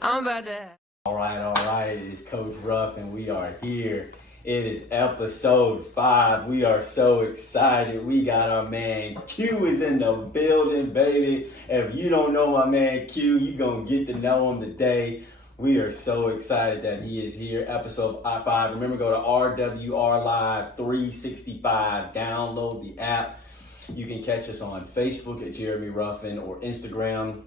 I'm about to. All right. It is Coach Ruff, and we are here. It is episode 5. We are so excited. We got our man Q is in the building, baby. If you don't know my man Q, you're going to get to know him today. We are so excited that he is here. Episode 5. Remember, go to RWR Live 365. Download the app. You can catch us on Facebook at Jeremy Ruffin or Instagram.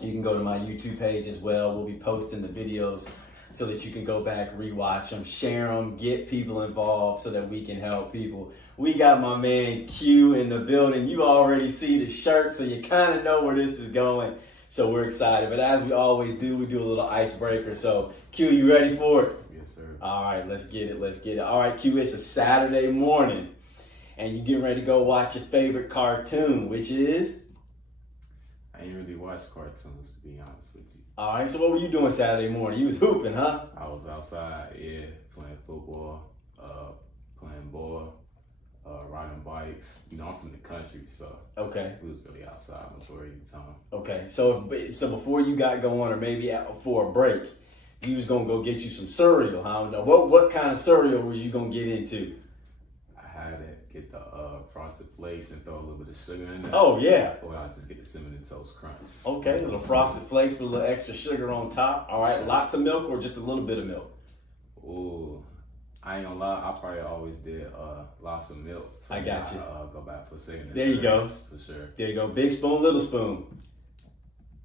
You can go to my YouTube page as well. We'll be posting the videos so that you can go back, rewatch them, share them, get people involved so that we can help people. We got my man Q in the building. You already see the shirt, so you kind of know where this is going. So we're excited. But as we always do, we do a little icebreaker. So Q, you ready for it? Yes, sir. All right, let's get it. All right, Q, it's a Saturday morning, and you getting ready to go watch your favorite cartoon, which is? I ain't really watched cartoons, to be honest with you. All right, so what were you doing Saturday morning? You was hooping, huh? I was outside, playing football, playing ball, riding bikes. You know, I'm from the country, so Okay. we was really outside majority of the time. Okay, so before you got going, or maybe for a break, you was gonna go get you some cereal. I don't know what kind of cereal was you gonna get into? I had to get the Frosted Flakes and throw a little bit of sugar in there. Oh yeah. Or I just get the Cinnamon Toast Crunch. Okay, little Frosted Flakes with a little extra sugar on top. All right, lots of milk or just a little bit of milk? Ooh, I ain't gonna lie. I probably always did lots of milk. So I got you. Go back for second. There you go. For sure. There you go. Big spoon, little spoon.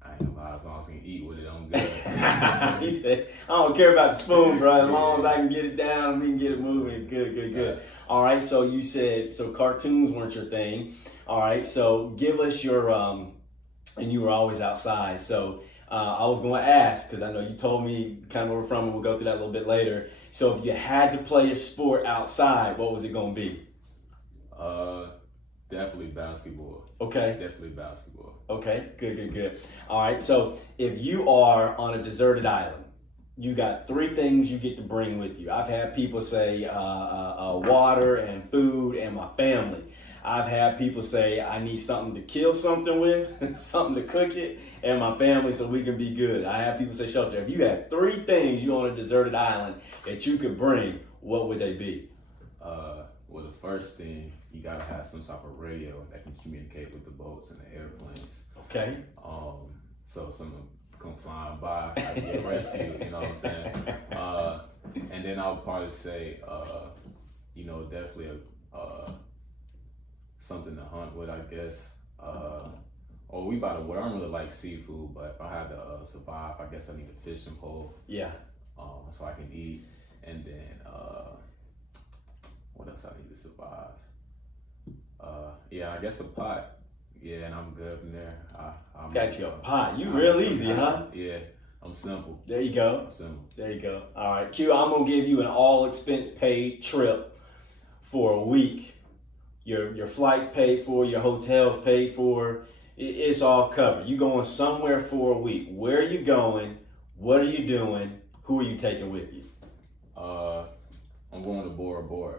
I ain't gonna lie. As long as I can eat with it, I'm good. He said, I don't care about the spoon, bro. As long as I can get it down and we can get it moving. Good. All right, so you said, cartoons weren't your thing. All right, so give us your, and you were always outside. So I was going to ask, because I know you told me kind of where we're from, and we'll go through that a little bit later. So if you had to play a sport outside, what was it going to be? Definitely basketball. Okay. Definitely basketball. Okay, good. All right, so if you are on a deserted island, you got 3 things you get to bring with you. I've had people say water and food and my family. I've had people say I need something to kill something with, something to cook it, and my family so we can be good. I have people say shelter. If you had 3 things you on a deserted island that you could bring, what would they be? Well, the first thing, you gotta have some type of radio that can communicate with the boats and the airplanes. Okay. So someone come flying by, I can get rescued, you know what I'm saying? And then I would probably say, definitely something to hunt with, I guess. Or we by the way, I don't really like seafood, but if I had to survive, I guess I need a fishing pole. Yeah. So I can eat. And then, what else I need to survive? I guess a pot. Yeah, and I'm good from there. Got you a pot. You real easy, huh? Yeah, I'm simple. There you go. I'm simple. There you go. All right, Q, I'm going to give you an all-expense paid trip for a week. Your flights paid for, your hotels paid for. It's all covered. You going somewhere for a week. Where are you going? What are you doing? Who are you taking with you? I'm going to Bora Bora.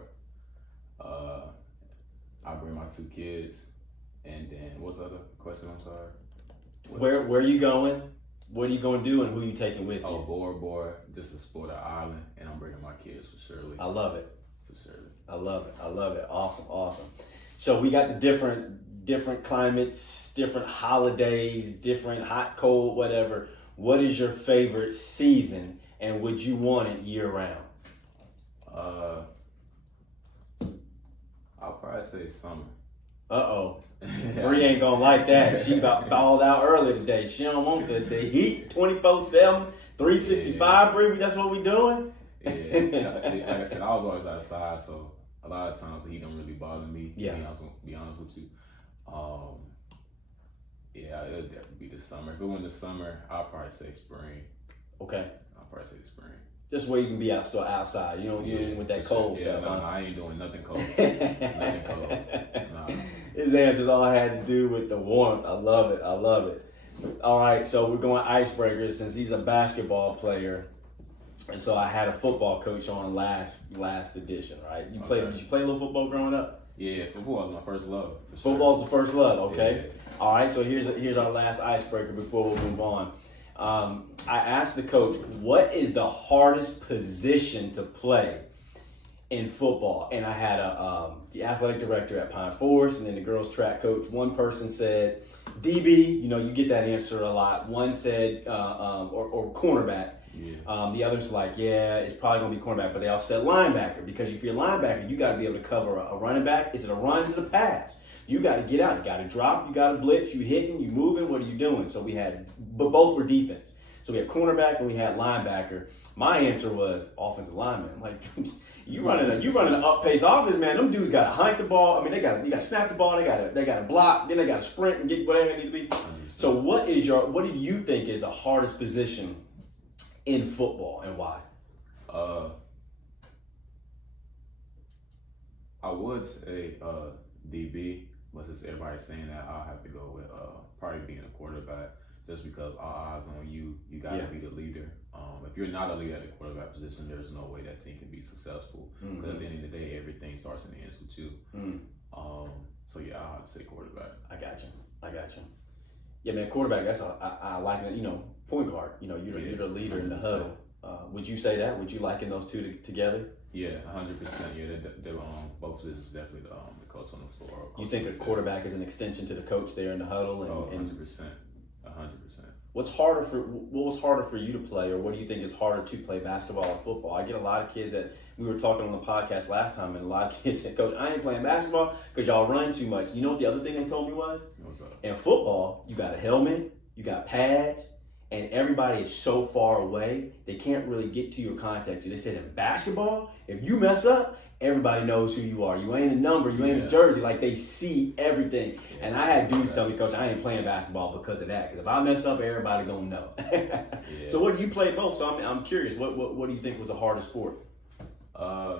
I bring my 2 kids. And then, what's the other question? I'm sorry. Where are you going? What are you going to do, and who are you taking with you? Oh, Bora Bora, just explore the island, and I'm bringing my kids for surely. I love it. For surely. I love it. Awesome. So we got the different climates, different holidays, different hot, cold, whatever. What is your favorite season, and would you want it year round? I'll probably say summer. Uh-oh. Bree ain't gonna like that. She about fouled out earlier today. She don't want the heat 24/7, 365, Bree. That's what we doing? Yeah, like I said, I was always outside, so a lot of times the heat don't really bother me. Yeah. To be honest with you. It'll definitely be the summer. If it went the summer, I'll probably say spring. Okay. I'll probably say spring. Just where you can be outside. You ain't with that cold stuff. No, I ain't doing nothing cold. Nothing cold. Nah. His answers all had to do with the warmth. I love it. All right, so we're going icebreakers since he's a basketball player. And so I had a football coach on last edition, right? Did you play a little football growing up? Yeah, football was my first love. Football's the first love, okay? Yeah. All right, so here's our last icebreaker before we move on. I asked the coach, what is the hardest position to play in football? And I had the athletic director at Pine Forest and then the girls track coach. One person said DB, you get that answer a lot. One said, or cornerback. Yeah. The other's like, yeah, it's probably going to be cornerback, but they all said linebacker, because if you're a linebacker, you got to be able to cover a running back. Is it a run to the pass? You got to get out. You got to drop. You got to blitz. You hitting. You moving. What are you doing? So we had, but both were defense. So we had cornerback and we had linebacker. My answer was offensive lineman. I'm like, you running an up pace offense, man. Them dudes got to hike the ball. I mean, they got to snap the ball. They got to block. Then they got to sprint and get whatever they need to be. So what do you think is the hardest position in football, and why? I would say DB, but since everybody's saying that, I'll have to go with probably being a quarterback, just because all eyes on you. You got to be the leader. If you're not a leader at the quarterback position, there's no way that team can be successful. Because at the end of the day, everything starts and ends with you. So yeah, I'll have to say quarterback. I got you. Yeah, man, quarterback. I like that. Point guard. You're the leader 100%. In the huddle. Would you say that? Would you liken those two together? Yeah, 100%. Yeah, they're both positions definitely the coach on the floor. You think a quarterback is an extension to the coach there in the huddle? 100%. 100%. What was harder for you to play, or what do you think is harder to play, basketball or football? I get a lot of kids that we were talking on the podcast last time, and a lot of kids said, Coach, I ain't playing basketball because y'all run too much. You know what the other thing they told me was? What's up? In football, you got a helmet, you got pads, and everybody is so far away, they can't really get to you or contact you. They said in basketball, if you mess up, everybody knows who you are. You ain't a number, you ain't a jersey. Like, they see everything. And I had dudes tell me, Coach, I ain't playing basketball because of that. Because if I mess up, everybody gonna know. So what do you play both? So I'm curious. What do you think was the hardest sport? I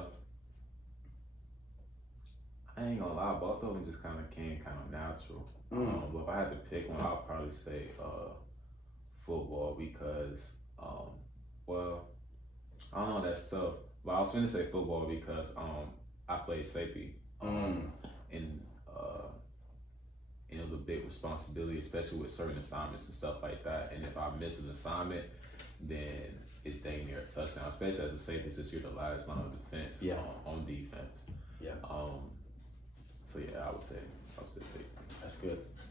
ain't gonna lie, both of them just kind of came kind of natural. But if I had to pick one, I'll probably say football, because, well, I don't know, that's tough. But I was finna say football because I played safety, and it was a big responsibility, especially with certain assignments and stuff like that. And if I miss an assignment, then it's dang near a touchdown, especially as a safety, since you're the last line of defense on defense. Yeah. So yeah, I would say safety.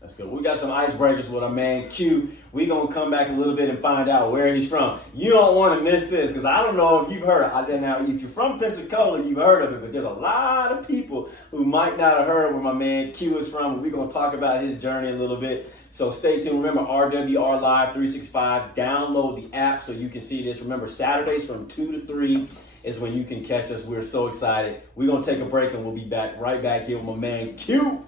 That's good. We got some icebreakers with our man Q. We gonna come back a little bit and find out where he's from. You don't want to miss this, because I don't know if you've heard of it. Now, if you're from Pensacola, you've heard of it, but there's a lot of people who might not have heard where my man Q is from. But we're gonna talk about his journey a little bit. So stay tuned. Remember, RWR Live 365. Download the app so you can see this. Remember, Saturdays from 2 to 3 is when you can catch us. We're so excited. We're gonna take a break and we'll be right back here with my man Q.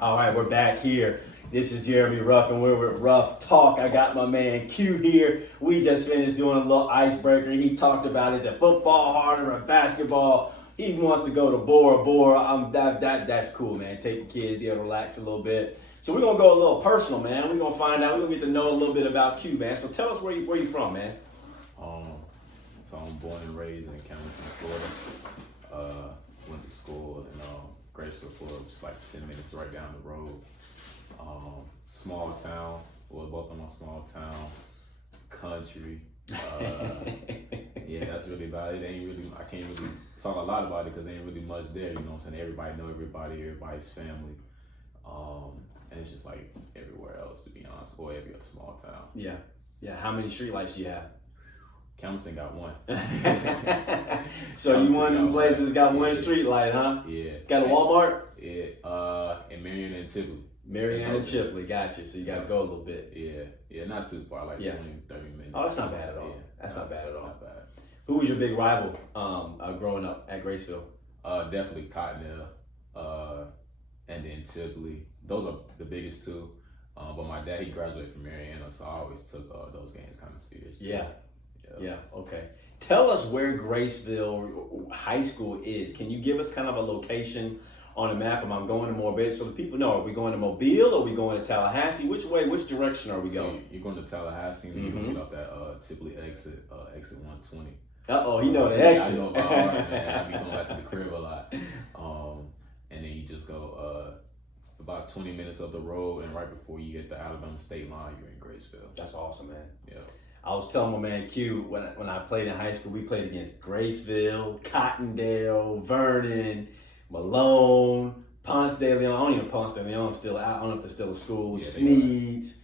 All right, we're back here. This is Jeremy Ruff, and we're with RuffTalk. I got my man Q here. We just finished doing a little icebreaker. He talked about, is it football harder or basketball? He wants to go to Bora Bora. That's cool, man. Take the kids, be able to relax a little bit. So we're gonna go a little personal, man. We're gonna find out. We're gonna get to know a little bit about Q, man. So tell us where you from, man. So I'm born and raised in Camden, Florida. Went to school in Graceville, Florida, just like 10 minutes right down the road. Small town. Well, both of them are small town. Country. Yeah, that's really about it. I can't really talk a lot about it because there ain't really much there, you know what I'm saying? Everybody know everybody's family. And it's just like everywhere else, to be honest, or every other small town. Yeah. How many streetlights do you have? Camden got one. So you one of them places got one street light, huh? Yeah. Got a Walmart? Yeah. In Marion and Chipley. Marion and Chipley, gotcha. So you got to go a little bit. Yeah, not too far, like 20, 30 minutes. Oh, that's not bad at all. Yeah. That's not bad at all. Not bad. Who was your big rival growing up at Graceville? Definitely Cottonelle, and then Chipley. Those are the biggest two. But my dad, he graduated from Mariana, so I always took those games kind of serious. Yeah, okay. Tell us where Graceville High School is. Can you give us kind of a location on the map. Am I going to Mobile? So the people know, are we going to Mobile or are we going to Tallahassee? Which direction are we going? So you're going to Tallahassee, and you're going to get off that Chipley exit 120. He know the exit. I know by heart, man. I be going back to the crib a lot. And then you just go about 20 minutes up the road, and right before you hit the Alabama state line, you're in Graceville. That's awesome, man. Yeah. I was telling my man Q, when I played in high school, we played against Graceville, Cottondale, Vernon, Malone, Ponce de Leon. I don't even know if Ponce de Leon is still out. I don't know if they're still a school. Yeah, Sneeds,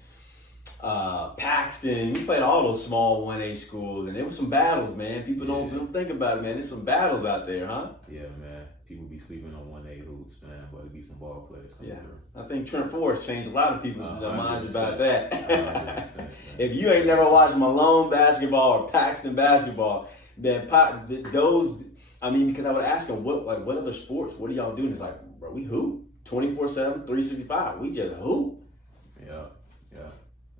Paxton. We played all those small 1A schools, and there were some battles, man. People don't think about it, man. There's some battles out there, huh? Yeah, man. People be sleeping on 1A hoops, man, but it be some ball players coming through. I think Trent Forrest changed a lot of people's minds about that. 100%, if you ain't never watched Malone basketball or Paxton basketball, then those, I mean, because I would ask them, what other sports, what are y'all doing? It's like, bro, we hoop 24/7, 365. We just hoop. Yeah.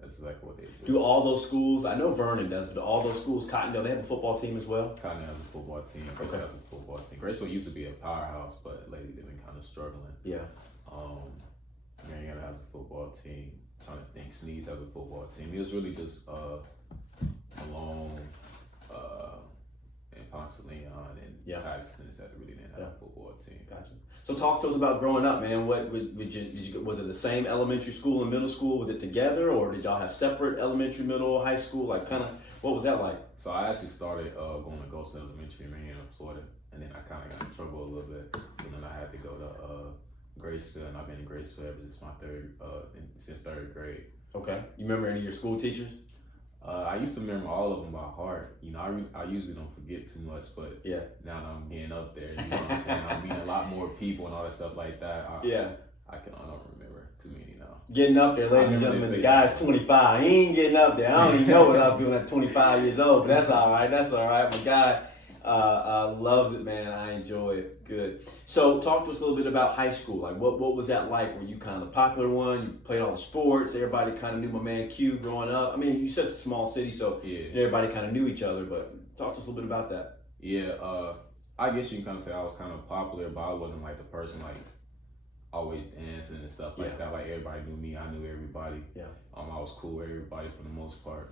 That's exactly what they do. Do all those schools, I know Vernon does, but do all those schools, Cottondale, they have a football team as well? Cottondale has a football team. Graceville has a football team. Graceville used to be a powerhouse, but lately they've been kind of struggling. Yeah. Marietta has a football team. I'm trying to think. Sneeds has a football team. It was really just Malone, and Ponce de Leon and Paxton that really didn't have a football team. Gotcha. So talk to us about growing up, man. What was it the same elementary school and middle school? Was it together, or did y'all have separate elementary, middle, high school? Like, kind of, what was that like? So I actually started going to Ghost Elementary in Marietta, Florida, and then I kind of got in trouble a little bit. So then I had to go to Graceville, and I've been in Graceville ever since third grade. Okay. You remember any of your school teachers? I used to remember all of them by heart. You know, I usually don't forget too much, but now that I'm getting up there, you know what I'm saying? I'm meeting a lot more people and all that stuff like that. I don't remember too many now. Getting up there, ladies and gentlemen, the guy's 25. He ain't getting up there. I don't even know what I'm doing at 25 years old, but that's all right. That's all right. My guy loves it, man. I enjoy it. Good. So talk to us a little bit about high school. Like, what was that like? Were you kind of the popular one? You played all the sports. Everybody kind of knew my man Q growing up. I mean, you said it's a small city, so everybody kind of knew each other. But talk to us a little bit about that. Yeah, I guess you can kind of say I was kind of popular, but I wasn't like the person like always dancing and stuff like that. Like, everybody knew me. I knew everybody. Yeah. I was cool with everybody for the most part.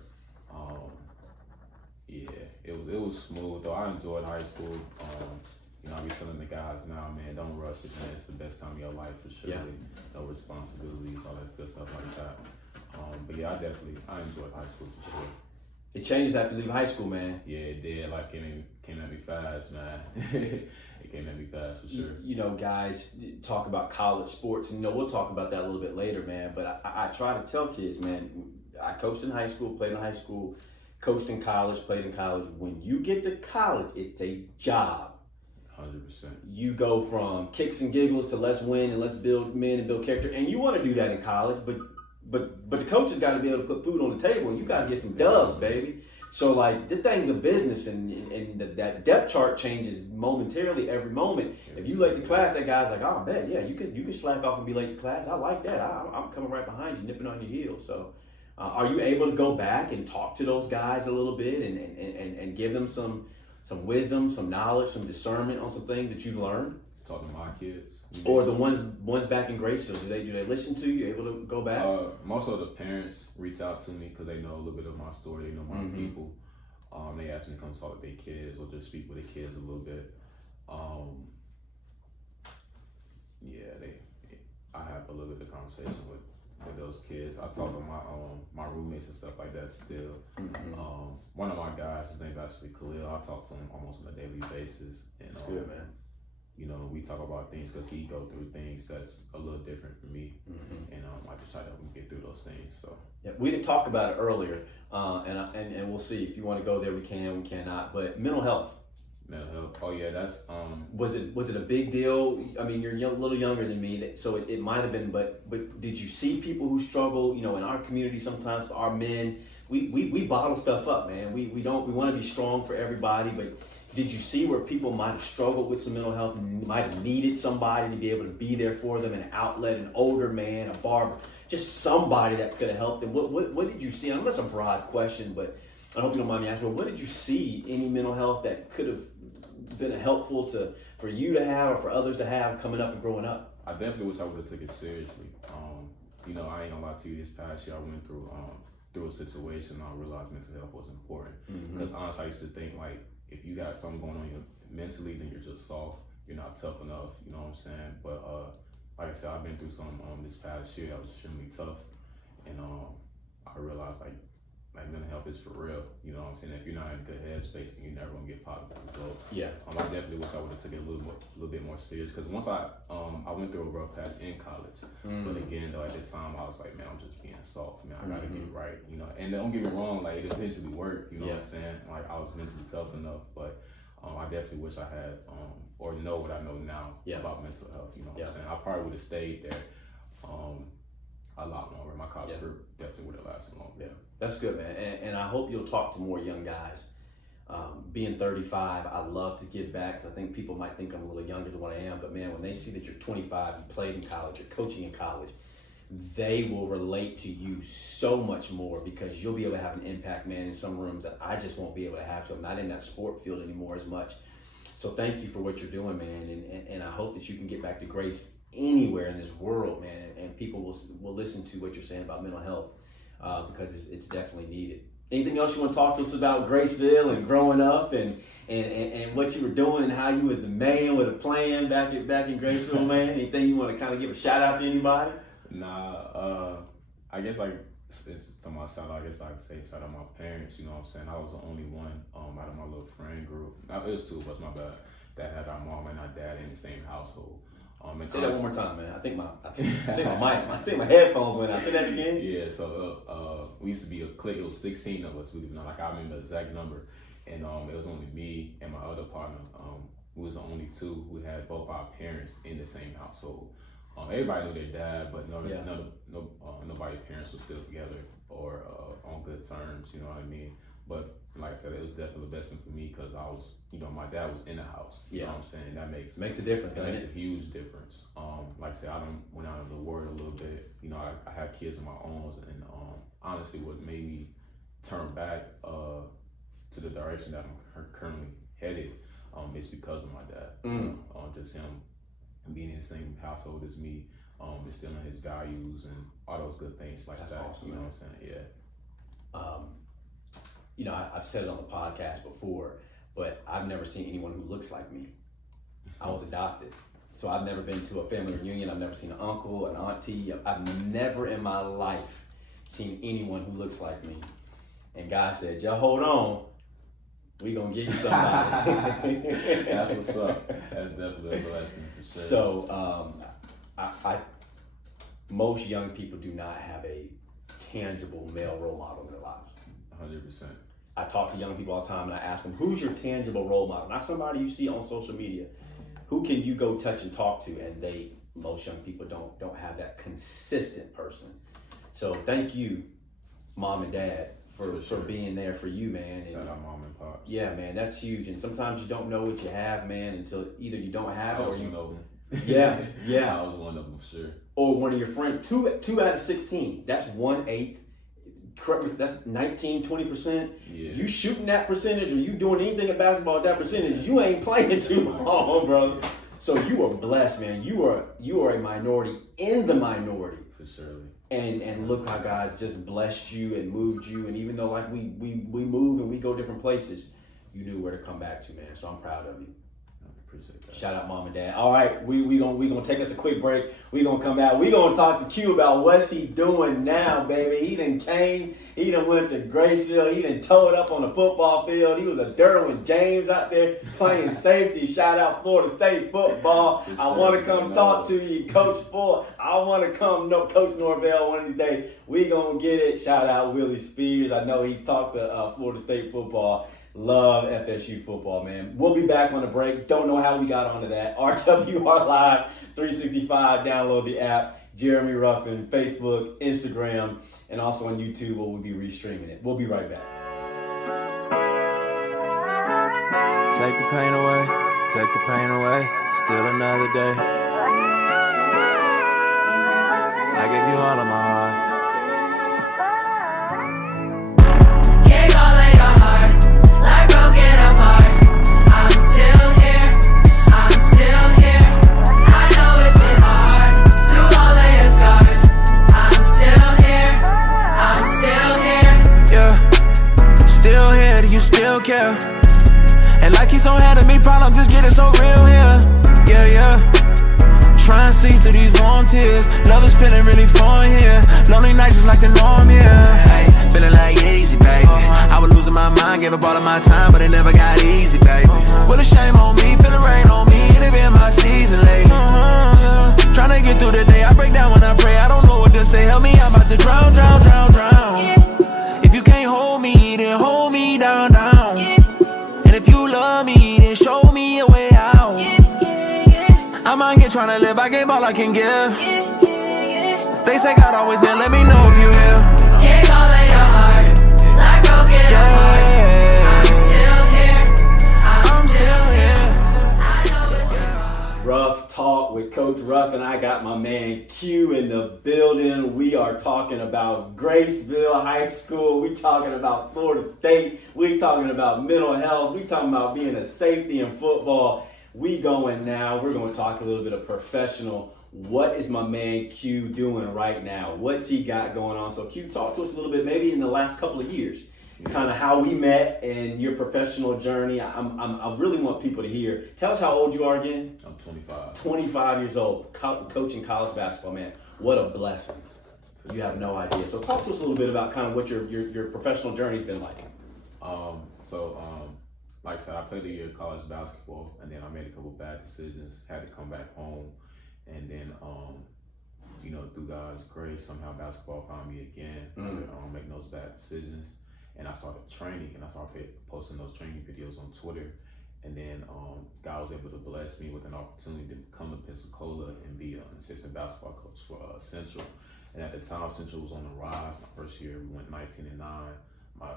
It was smooth though. I enjoyed high school. You know, I be telling the guys now, man, don't rush it, man. It's the best time of your life for sure. Yeah. No responsibilities, all that good stuff like that. But yeah, I enjoyed high school for sure. It changes after you leave high school, man. Yeah, it did. Like, it came at me fast, man. It came at me fast for sure. You know, guys talk about college sports, and you know, we'll talk about that a little bit later, man. But I try to tell kids, man, I coached in high school, played in high school, coached in college, played in college. When you get to college, it's a job. 100%. You go from kicks and giggles to let's win and let's build men and build character, and you want to do that in college, but the coach has got to be able to put food on the table, and you got to get some dubs, baby. So like, the thing's a business, and that depth chart changes momentarily every moment. If you late to class, that guy's like, oh, bet, yeah, you can slack off and be late to class. I like that. I'm coming right behind you, nipping on your heels. So. Are you able to go back and talk to those guys a little bit and give them some wisdom, some knowledge, some discernment on some things that you've learned? Talking to my kids. Or the ones back in Graceville, do they listen to you? Able to go back? Most of the parents reach out to me because they know a little bit of my story. They know my people. They ask me to come talk to their kids or just speak with their kids a little bit. I have a little bit of conversation with those kids. I talk to my roommates and stuff like that still. One of my guys, his name's actually Khalil. I talk to him almost on a daily basis. And, that's good, man. You know, we talk about things because he go through things that's a little different for me. And I just try to help him get through those things. So yeah, we didn't talk about it earlier, and we'll see if you want to go there. We can, we cannot. But mental health. Mental health. Oh yeah, that's Was it a big deal? I mean, you're a little younger than me, so it might have been. But did you see people who struggle? You know, in our community, sometimes our men, we bottle stuff up, man. We want to be strong for everybody, but did you see where people might have struggled with some mental health, might have needed somebody to be able to be there for them, an outlet, an older man, a barber, just somebody that could have helped them? What did you see? I know that's a broad question, but I hope you don't mind me asking, but what did you see, any mental health that could have been helpful to for you to have or for others to have coming up and growing up? I definitely wish I would have took it seriously. You know, I ain't gonna lie to you. This past year, I went through a situation. I realized mental health was important. Because honestly, I used to think like, if you got something going on mentally, then you're just soft. You're not tough enough. You know what I'm saying? But like I said, I've been through some this past year that was extremely tough, and I realized like mental health is for real. You know what I'm saying? If you're not in a good headspace, then you're never gonna get positive results. Yeah. I definitely wish I would have taken it a little bit more serious, because once I went through a rough patch in college, but again though, at the time I was like, man, I'm just being soft, man. I gotta get right, you know. And don't get me wrong, like it eventually worked. You know what I'm saying? Like I was mentally tough enough, but I definitely wish I had or know what I know now about mental health. You know what I'm saying? I probably would have stayed there a lot longer. My college career definitely would have lasted longer. Yeah, that's good, man. And I hope you'll talk to more young guys. Being 35, I love to give back, because I think people might think I'm a little younger than what I am. But man, when they see that you're 25, you played in college, you're coaching in college, they will relate to you so much more, because you'll be able to have an impact, man, in some rooms that I just won't be able to have. So I'm not in that sport field anymore as much. So thank you for what you're doing, man. And I hope that you can get back to grace anywhere in this world, man, and people will listen to what you're saying about mental health, because it's definitely needed. Anything else you want to talk to us about Graceville and growing up and what you were doing and how you was the man with a plan back in Graceville, man? Anything you want to kind of give a shout out to anybody? Nah, I guess like to my shout out, I guess I could say shout out my parents. You know what I'm saying? I was the only one out of my little friend group. Now, it was two of us, my bad, that had our mom and our dad in the same household. Say that one more time, man. I think my headphones went out. Say that again. Yeah. So we used to be a clique. It was 16 of us. Like I remember the exact number, and it was only me and my other partner. We was the only two who had both our parents in the same household. Everybody knew their dad, but nobody's parents were still together or on good terms. You know what I mean? But like I said, it was definitely the best thing for me, because I was, you know, my dad was in the house. You know what I'm saying? That makes a difference. That makes a huge difference. Like I said, I went out in the world a little bit. You know, I had kids of my own, and honestly, what made me turn back to the direction that I'm currently headed is because of my dad. Just him being in the same household as me, instilling his values and all those good things like That's that. Awesome, you know man. what I'm saying? Yeah. You know, I've said it on the podcast before, but I've never seen anyone who looks like me. I was adopted. So I've never been to a family reunion. I've never seen an uncle, an auntie. I've never in my life seen anyone who looks like me. And God said, "Just hold on. We gonna give you somebody." That's what's up. That's definitely a blessing for sure. So most young people do not have a tangible male role model in their lives. 100%. I talk to young people all the time, and I ask them, who's your tangible role model? Not somebody you see on social media. Who can you go touch and talk to? And most young people don't have that consistent person. So thank you, mom and dad, for being there for you, man. Shout out mom and pops. Yeah, man, that's huge. And sometimes you don't know what you have, man, until either you don't have it or you know. Yeah. I was one of them, for sure. Or one of your friends. 2 out of 16. That's 1/8. Correct me, that's 19-20%. Yeah. You shooting that percentage, or you doing anything in basketball at that percentage, you ain't playing too long, brother. So you are blessed, man. You are a minority in the minority. For sure. And look how God's just blessed you and moved you. And even though like we move and we go different places, you knew where to come back to, man. So I'm proud of you. Appreciate that. Shout out mom and dad. All right, we gonna take us a quick break. We gonna come back. We gonna talk to Q about what's he doing now, baby. He done came. He done went to Graceville. He done towed up on the football field. He was a Derwin James out there playing safety. Shout out Florida State football. I want to come talk to you, Coach Ford. I want to come Coach Norvell one of these days. We gonna get it. Shout out Willie Spears. I know he's talked to Florida State football. Love FSU football, man. We'll be back on the break. Don't know how we got onto that. RWR Live 365. Download the app. Jeremy Ruffin, Facebook, Instagram, and also on YouTube where we'll be restreaming it. We'll be right back. Take the pain away. Take the pain away. Still another day. I give you all of my heart. Broken apart, I'm still here, I'm care. And like he's so had to me problems, just getting so real here. Yeah. Try and see through these warm tears. Love is feeling really fun here. Lonely nights is like the norm here. Hey, feeling like easy, baby. I was losing my mind, gave up all of my time, but it never got easy, baby. Well, a shame on me, feel the rain on me. It been my season lately. Trying to get through the day, I break down when I pray. I don't know what to say. Help me, I'm about to drown. If you can't hold me, then hold me down. And if you love me, then show me a way out. I'm out here trying to live, I gave all I can give. They say God always there, let me know if you here. Take all of your heart, like broken apart. I'm still here. I know it's hard. Ruff Talk with Coach Ruff, and I got my man Q in the building. We are talking about Graceville High School. We talking about Florida State. We talking about mental health. We talking about being a safety in football. We going now. We're going to talk a little bit of professional. What is my man Q doing right now? What's he got going on? So Q, talk to us a little bit, maybe in the last couple of years, kind of how we met and your professional journey. I really want people to hear. Tell us how old you are again. I'm 25. 25 years old, coaching college basketball, man. What a blessing. You have no idea. So talk to us a little bit about kind of what your professional journey's been like. Like I said, I played a year of college basketball, and then I made a couple bad decisions, had to come back home, and then, through God's grace, somehow basketball found me again, making those bad decisions, and I started training, and I started posting those training videos on Twitter, and then God was able to bless me with an opportunity to come to Pensacola and be an assistant basketball coach for Central, and at the time, Central was on the rise. My first year, we went 19-9. My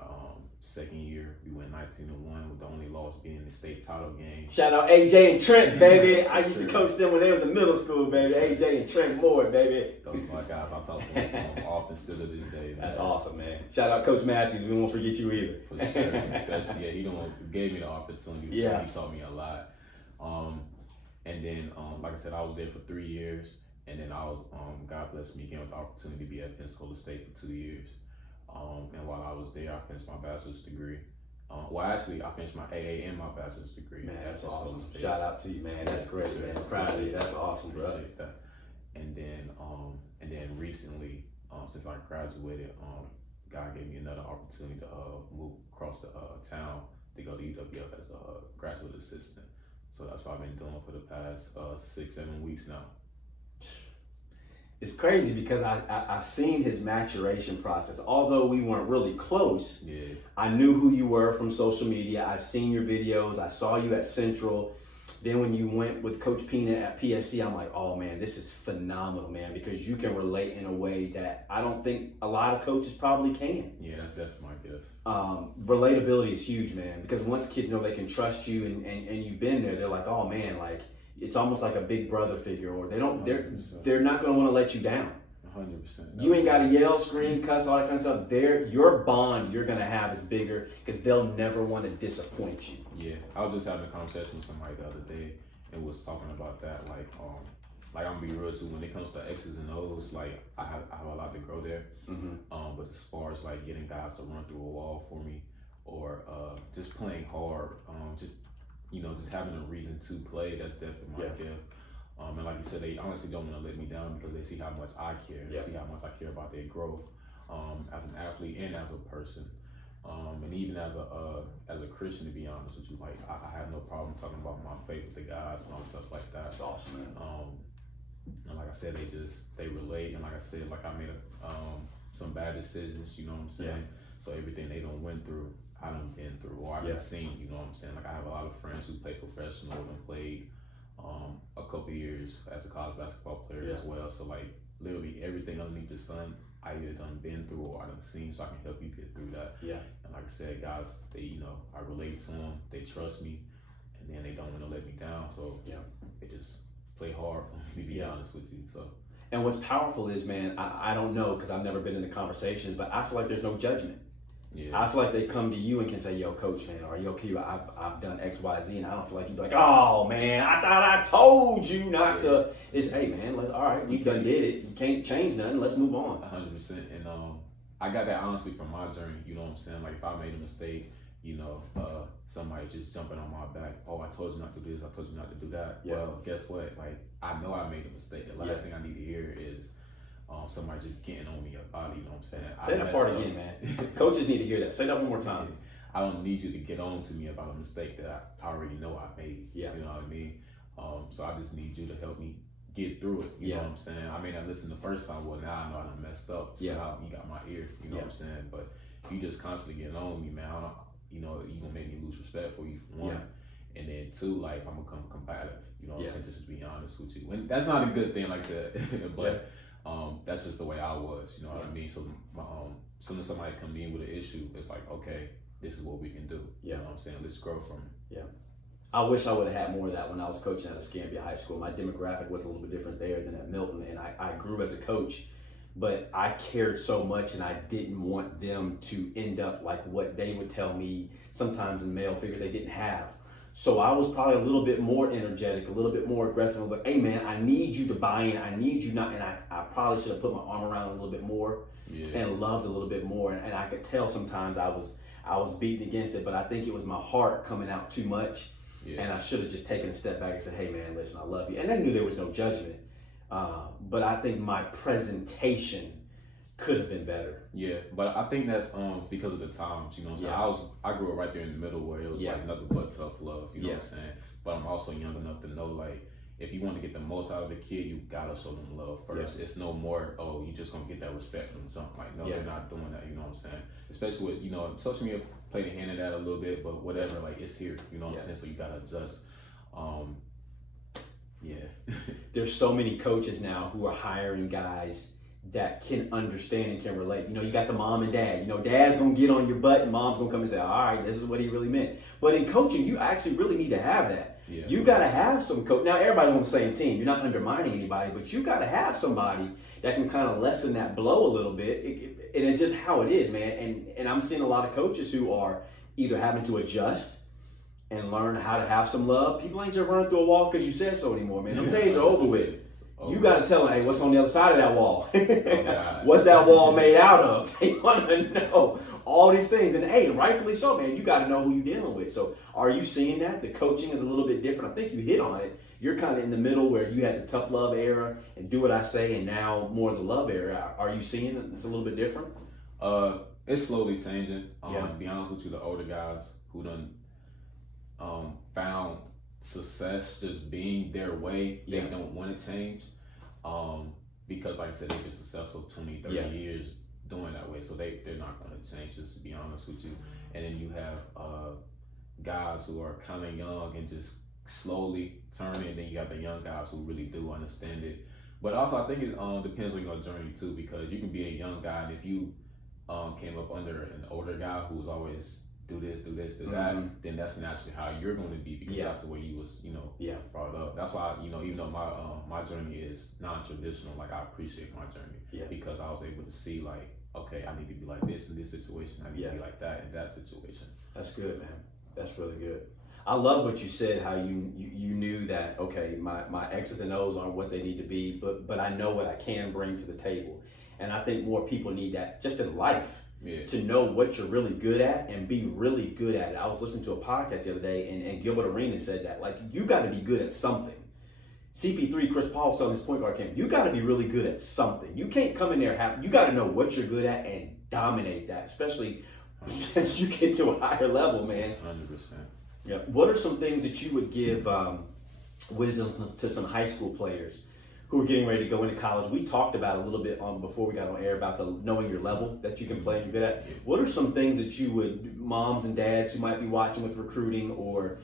second year, we went 19-1 with the only loss being the state title game. Shout out AJ and Trent, baby. I used to coach them when they was in middle school, baby. AJ and Trent Moore, baby. Those are my guys. I talk to them often still to this day. That's awesome, man. Shout out Coach Matthews. We won't forget you either. For sure. Especially, he gave me the opportunity. Yeah. He taught me a lot. And then, like I said, I was there for 3 years. And then God blessed me again with the opportunity to be at Pensacola State for 2 years. And while I was there, I finished my bachelor's degree. I finished my AA and my bachelor's degree. Man, that's awesome. Shout out to you, man. That's great, man. I'm proud of you. That's awesome, bro. Appreciate that. And then recently, since I graduated, God gave me another opportunity to move across the town to go to UWF as a graduate assistant. So that's what I've been doing for the past 6-7 weeks now. It's crazy because I've seen his maturation process. Although we weren't really close, yeah. I knew who you were from social media. I've seen your videos. I saw you at Central. Then when you went with Coach Pina at PSC, I'm like, oh man, this is phenomenal, man, because you can relate in a way that I don't think a lot of coaches probably can. Yeah, that's definitely my gift. Relatability is huge, man, because once kids know they can trust you and you've been there, they're like, oh man, like, it's almost like a big brother figure, or they're not going to want to let you down. 100%. You ain't got to yell, scream, cuss, all that kind of stuff. Your bond you're going to have is bigger because they'll never want to disappoint you. Yeah, I was just having a conversation with somebody the other day and was talking about that. Like I'm gonna be real too. When it comes to X's and O's, like I have a lot to grow there. But as far as like getting guys to run through a wall for me, or just playing hard, just having a reason to play, that's definitely my gift. And like you said, they honestly don't want to let me down because they see how much I care. They see how much I care about their growth as an athlete and as a person. And even as a Christian, to be honest with you, like I have no problem talking about my faith with the guys and all stuff like that. That's awesome, man. And like I said, they relate. And like I said, like I made some bad decisions, you know what I'm saying? Yeah. So everything they don't went through, I done been through, or I've been seen, you know what I'm saying? Like I have a lot of friends who play professional and played a couple years as a college basketball player as well. So like literally everything underneath the sun, I either done been through or I done seen, so I can help you get through that. Yeah. And like I said, guys, they, I relate to them, they trust me, and then they don't want to let me down. So they just play hard for me, to be honest with you. So. And what's powerful is, man, I don't know because I've never been in the conversations, but I feel like there's no judgment. Yeah. I feel like they come to you and can say, yo, coach, man, or yo, Q, I've done X, Y, Z, and I don't feel like you'd be like, oh, man, I thought I told you not to. It's, hey, man, all right, you done did it. You can't change nothing. Let's move on. 100%. And I got that honestly from my journey, you know what I'm saying? Like, if I made a mistake somebody just jumping on my back. Oh, I told you not to do this. I told you not to do that. Yeah. Well, guess what? Like, I know I made a mistake. The last thing I need to hear is somebody just getting on me about it. You know what I'm saying? Say that part again, man. Coaches need to hear that. Say that one more time. I don't need you to get on to me about a mistake that I already know I made. Yeah. You know what I mean? So I just need you to help me get through it. You know what I'm saying? I may not listen the first time. Well, now I know I done messed up. So now you got my ear. You know what I'm saying? But if you just constantly getting on me, man, you gonna make me lose respect for you, for one. And then two, like, I'm gonna become combative. You know what I'm saying? Just to be honest with you. When that's not a good thing, like I said. But that's just the way I was. You know what I mean? So soon as somebody come in with an issue, it's like, okay, this is what we can do. You know what I'm saying? Let's grow from it. Yeah. I wish I would have had more of that when I was coaching at Escambia High School. My demographic was a little bit different there than at Milton, and I grew as a coach, but I cared so much, and I didn't want them to end up like what they would tell me sometimes in male figures they didn't have. So I was probably a little bit more energetic, a little bit more aggressive. But hey, man, I need you to buy in. I need you not, and I probably should have put my arm around a little bit more and loved a little bit more. And I could tell sometimes I was beating against it, but I think it was my heart coming out too much. And I should have just taken a step back and said, hey, man, listen, I love you. And I knew there was no judgment. But I think my presentation could have been better. Yeah, but I think that's because of the times, you know what I'm saying? I grew up right there in the middle where it was like nothing but tough love, you know what I'm saying? But I'm also young enough to know, like, if you want to get the most out of a kid, you gotta show them love first. It's no more, oh, you just gonna get that respect from something. Like, no, they're not doing that, you know what I'm saying? Especially with, social media played a hand in that a little bit, but whatever, like, it's here, you know what I'm saying? So you gotta adjust. There's so many coaches now who are hiring guys that can understand and can relate. You got the mom and dad. Dad's gonna get on your butt and mom's gonna come and say, all right, this is what he really meant. But in coaching, you actually really need to have that. You gotta have some coach. Now everybody's on the same team. You're not undermining anybody, but you gotta have somebody that can kind of lessen that blow a little bit. And it's just how it is, man. And I'm seeing a lot of coaches who are either having to adjust and learn how to have some love. People ain't just running through a wall because you said so anymore, man. Them days are over with. You got to tell them, hey, what's on the other side of that wall? What's that wall made out of? They want to know all these things. And hey, rightfully so, man. You got to know who you're dealing with. So are you seeing that? The coaching is a little bit different. I think you hit on it. You're kind of in the middle where you had the tough love era and do what I say, and now more of the love era. Are you seeing it? It's a little bit different? It's slowly changing. To be honest with you, the older guys who done found success just being their way, they don't want to change. Because like I said, they've been successful 20, 30 years doing that way. So they're not going to change, just to be honest with you. And then you have guys who are kind of young and just slowly turning. And then you have the young guys who really do understand it. But also I think it depends on your journey too, because you can be a young guy, and if you came up under an older guy who was always do this, do that, then that's naturally how you're going to be, because that's the way you was, brought up. That's why, even though my journey is non-traditional, like, I appreciate my journey because I was able to see, like, okay, I need to be like this in this situation. I need to be like that in that situation. That's good, man. That's really good. I love what you said, how you knew that, okay, my X's and O's aren't what they need to be, but I know what I can bring to the table. And I think more people need that just in life. To know what you're really good at and be really good at it. I was listening to a podcast the other day, and Gilbert Arenas said that, like, you got to be good at something. CP3, Chris Paul said on his point guard camp, you got to be really good at something. You can't come in there, you got to know what you're good at and dominate that, especially as you get to a higher level, man. 100%. Yeah. What are some things that you would give wisdom to some high school players who are getting ready to go into college? We talked about a little bit before we got on air about the knowing your level that you can play and you're good at. What are some things that you would, moms and dads who might be watching with recruiting, or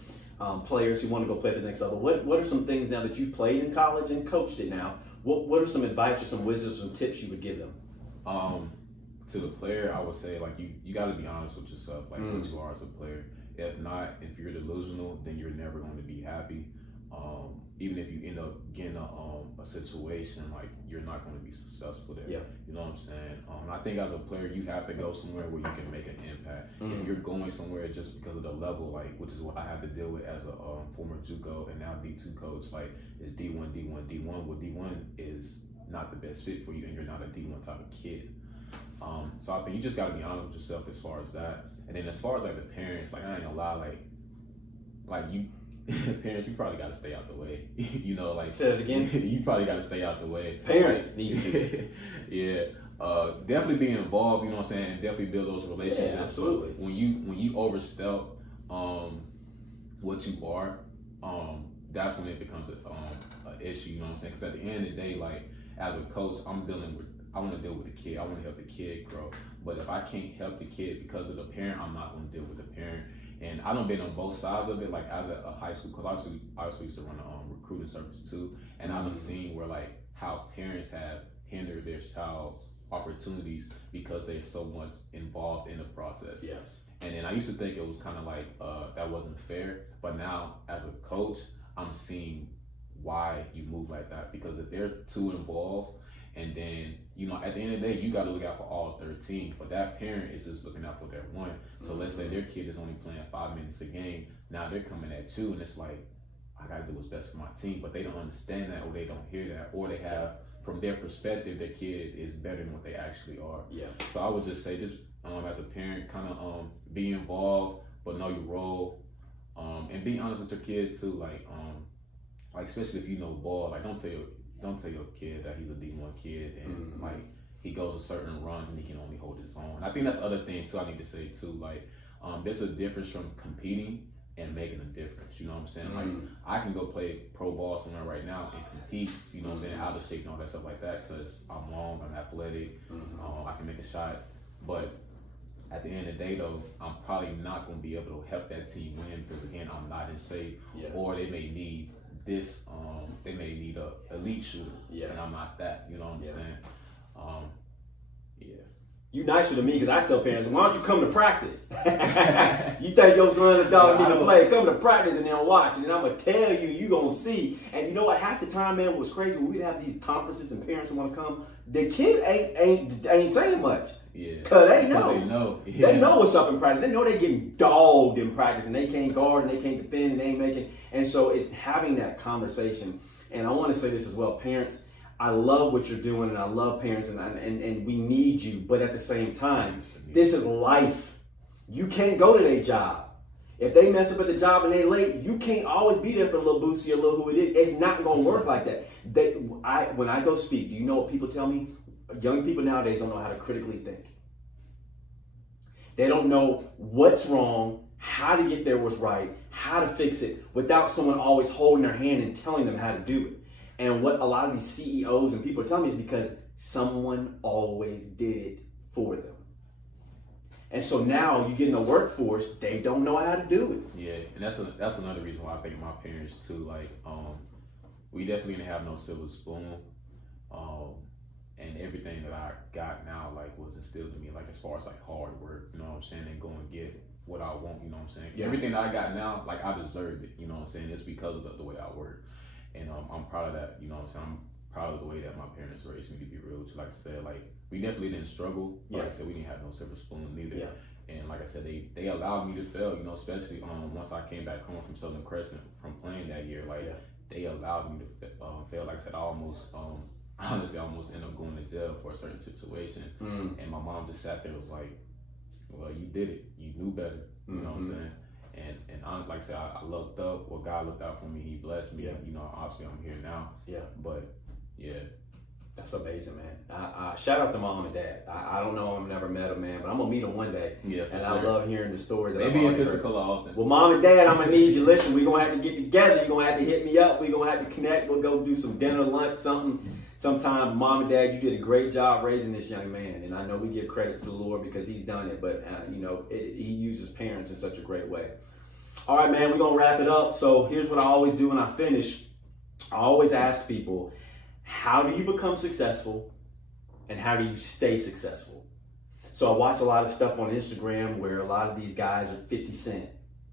players who want to go play at the next level, what are some things now that you've played in college and coached it now, what are some advice or some wisdom, some tips you would give them? To the player, I would say, like, you got to be honest with yourself, like what you are as a player. If not, if you're delusional, then you're never going to be happy. Even if you end up getting a situation, like, you're not going to be successful there. You know what I'm saying? I think as a player, you have to go somewhere where you can make an impact. If you're going somewhere just because of the level, like, which is what I have to deal with as a former JUCO and now D2 coach, like, it's D1, D1, D1. Well, D1 is not the best fit for you, and you're not a D1 type of kid. So I think you just got to be honest with yourself as far as that. And then as far as like the parents, like I ain't gonna lie, like you parents, you probably got to stay out the way. You know, like say it again. You probably got to stay out the way. Parents need to. Yeah, definitely be involved. You know what I'm saying, and definitely build those relationships. Yeah, absolutely. But when you overstep what you are, that's when it becomes an issue. You know what I'm saying? Because at the end of the day, like as a coach, I want to deal with the kid. I want to help the kid grow. But if I can't help the kid because of the parent, I'm not going to deal with the parent. And I done been on both sides of it, like as a high school, because I also used to run a recruiting service too, and I've seen where like how parents have hindered their child's opportunities because they're so much involved in the process. Yeah. And then I used to think it was kind of like that wasn't fair, but now as a coach, I'm seeing why you move like that, because if they're too involved, and then, you know, at the end of the day, you got to look out for all 13, but that parent is just looking out for their one. So let's say their kid is only playing 5 minutes a game. Now they're coming at you, and it's like, I got to do what's best for my team, but they don't understand that, or they don't hear that, or they have, from their perspective, their kid is better than what they actually are. Yeah. So I would just say, just as a parent, kind of be involved, but know your role, and be honest with your kid too. Like especially if you know ball, like don't tell your kid that he's a D1 kid and like he goes a certain runs and he can only hold his own. I think that's the other thing too I need to say too. Like there's a difference from competing and making a difference. You know what I'm saying? Like I can go play pro ball somewhere right now and compete. You know what I'm saying? Out of shape and all that stuff like that because I'm long, I'm athletic, I can make a shot. But at the end of the day though, I'm probably not going to be able to help that team win because again, I'm not in shape, or they may need this, they may need a elite shooter, and I'm not that, you know what I'm saying? You nicer to me because I tell parents, why don't you come to practice? You think your son and daughter need to play, come to practice and then watch, and then I'm going to tell you, you going to see. And you know what, half the time, man, what's crazy, when we have these conferences and parents want to come, the kid ain't saying much. Yeah. Cause they know. They know what's up in practice. They know they're getting dogged in practice and they can't guard and they can't defend and they ain't making. And so it's having that conversation. And I want to say this as well, parents. I love what you're doing and I love parents and we need you. But at the same time, this is life. You can't go to their job. If they mess up at the job and they late, you can't always be there for a little Boosie or little who it is. It's not going to work like that. When I go speak, do you know what people tell me? Young people nowadays don't know how to critically think. They don't know what's wrong, how to get there what's right, how to fix it without someone always holding their hand and telling them how to do it. And what a lot of these CEOs and people are telling me is because someone always did it for them. And so now you get in the workforce, they don't know how to do it. Yeah, and that's another reason why I think my parents too, like, we definitely didn't have no silver spoon. And everything that I got now, like, was instilled in me, like, as far as, like, hard work, you know what I'm saying, and go and get what I want, you know what I'm saying? Yeah. Everything that I got now, like, I deserved it, you know what I'm saying? It's because of the way I work. And I'm proud of that, you know what I'm saying? I'm proud of the way that my parents raised me, to be real with you. Like I said, like, we definitely didn't struggle. Like I said, we didn't have no silver spoon neither. Yeah. And like I said, they allowed me to fail, you know, especially once I came back home from Southern Crescent from playing that year. Like, they allowed me to fail. Like I said, I almost ended up going to jail for a certain situation. And my mom just sat there and was like, well, you did it. You knew better. You know what I'm saying? And honestly, like I said, I looked up. Well, God looked out for me. He blessed me. You know, obviously I'm here now. But, that's amazing, man. Shout out to mom and dad. I don't know, I've never met them, man, but I'm gonna meet them one day. And I love hearing the stories. That maybe in physical often. Well, mom and dad, I'm gonna need you. Listen, we're gonna have to get together. You're gonna have to hit me up. We're gonna have to connect. We'll go do some dinner, lunch, something. Sometime, mom and dad, you did a great job raising this young man. And I know we give credit to the Lord because he's done it, but you know, he uses parents in such a great way. All right, man, we're gonna wrap it up. So here's what I always do when I finish. I always ask people, how do you become successful and how do you stay successful? So I watch a lot of stuff on Instagram where a lot of these guys are 50 Cent,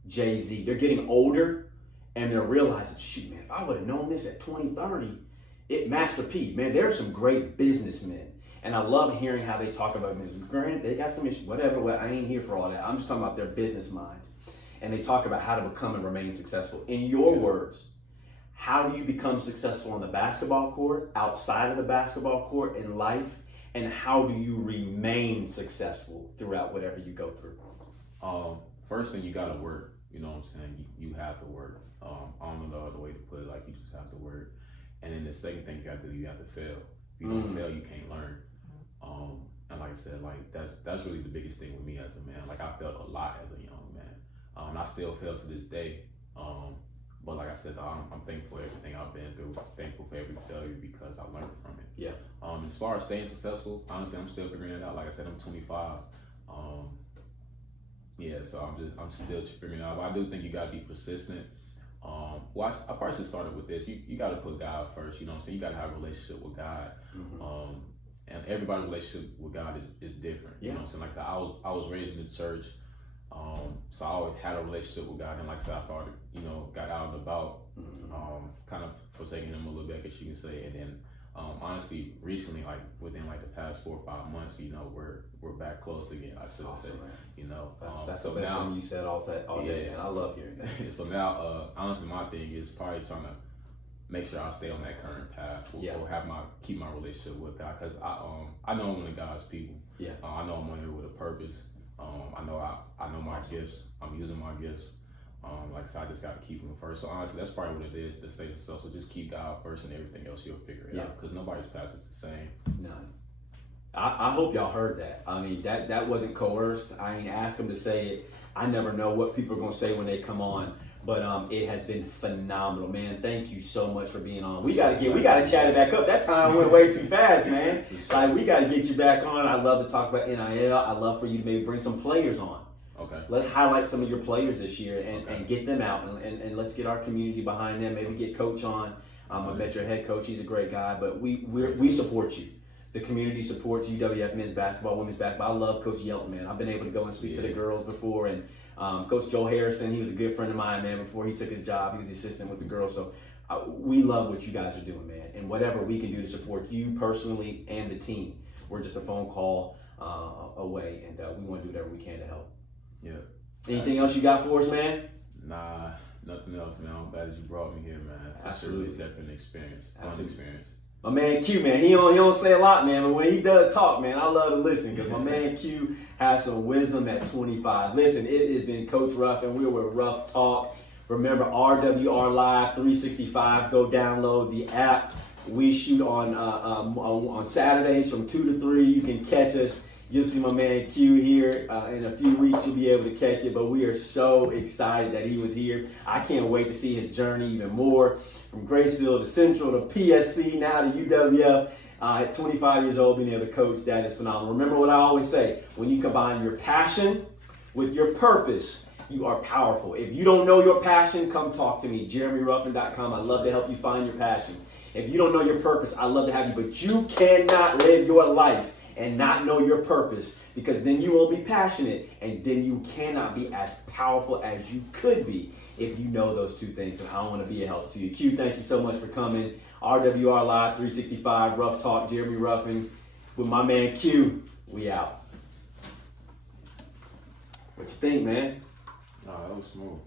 Jay-Z. They're getting older and they're realizing, shoot, man, if I would have known this at 20, 30, Master P, man, there are some great businessmen. And I love hearing how they talk about business. Granted, they got some issues, whatever. I ain't here for all that. I'm just talking about their business mind. And they talk about how to become and remain successful. In your words, how do you become successful on the basketball court, outside of the basketball court, in life? And how do you remain successful throughout whatever you go through? First thing, you gotta work. You know what I'm saying? You have to work. I don't know the other way to put it. Like, you just have to work. And then the second thing you have to do, you have to fail. If you don't fail, you can't learn. And like I said, like that's really the biggest thing with me as a man. Like, I failed a lot as a young man. I still fail to this day. But like I said, I'm thankful for everything I've been through. Thankful for every failure because I learned from it. Yeah. As far as staying successful, honestly, I'm still figuring it out. Like I said, I'm 25. Yeah, so I'm still figuring it out. But I do think you gotta be persistent. Well, I personally started with this. You gotta put God first. You know what I'm saying? You gotta have a relationship with God. And everybody's relationship with God is different. You know what I'm saying? Like I said, I was raised in the church. So I always had a relationship with God, and like I said, I started, got out and about, kind of forsaking Him a little bit, I guess you can say. And then, honestly, recently, like within like the past 4 or 5 months, we're back close again. I should say, that's so the best now, thing you said all day, and I love hearing that. So now, honestly, my thing is probably trying to make sure I stay on that current path, or keep my relationship with God, because I know I'm one of God's people. I know I'm on here with a purpose. I know my gifts. I'm using my gifts. Like I said, I just got to keep them first. So honestly, that's probably what it is to stay successful. Just keep God first, and everything else you'll figure it out. Because nobody's path is the same. None. I hope y'all heard that. I mean, that wasn't coerced. I ain't asked them to say it. I never know what people are gonna say when they come on. But it has been phenomenal, man. Thank you so much for being on. We gotta chat it back up. That time went way too fast, man. Like, we gotta get you back on. I love to talk about NIL. I love for you to maybe bring some players on. Okay. Let's highlight some of your players this year and get them out, and let's get our community behind them. Maybe get Coach on. I met your head coach. He's a great guy, but we support you. The community supports UWF men's basketball, women's basketball. I love Coach Yelton, man. I've been able to go and speak to the girls before, and Coach Joe Harrison, he was a good friend of mine, man. Before he took his job, he was the assistant with the girls. So we love what you guys are doing, man. And whatever we can do to support you personally and the team, we're just a phone call away, and we want to do whatever we can to help. Yeah. Anything else you got for us, man? Nah, nothing else, man. I'm glad that you brought me here, man. Absolutely. It's definitely an experience. Fun experience. My man Q, man, he don't say a lot, man, but when he does talk, man, I love to listen, because my man Q has some wisdom at 25. Listen, it has been Coach Ruff, and we're with RuffTalk. Remember, RWR Live 365. Go download the app. We shoot on Saturdays from 2 to 3. You can catch us. You'll see my man Q here in a few weeks. You'll be able to catch it, but we are so excited that he was here. I can't wait to see his journey even more, from Graceville to Central to PSC, now to UWF. At 25 years old, being able to coach, that is phenomenal. Remember what I always say, when you combine your passion with your purpose, you are powerful. If you don't know your passion, come talk to me, JeremyRuffin.com. I'd love to help you find your passion. If you don't know your purpose, I'd love to have you, but you cannot live your life and not know your purpose, because then you won't be passionate, and then you cannot be as powerful as you could be if you know those two things. And I want to be a help to you. Q, thank you so much for coming. RWR Live 365, RuffTalk, Jeremy Ruffin with my man Q. We out. What you think, man? Nah, that was smooth.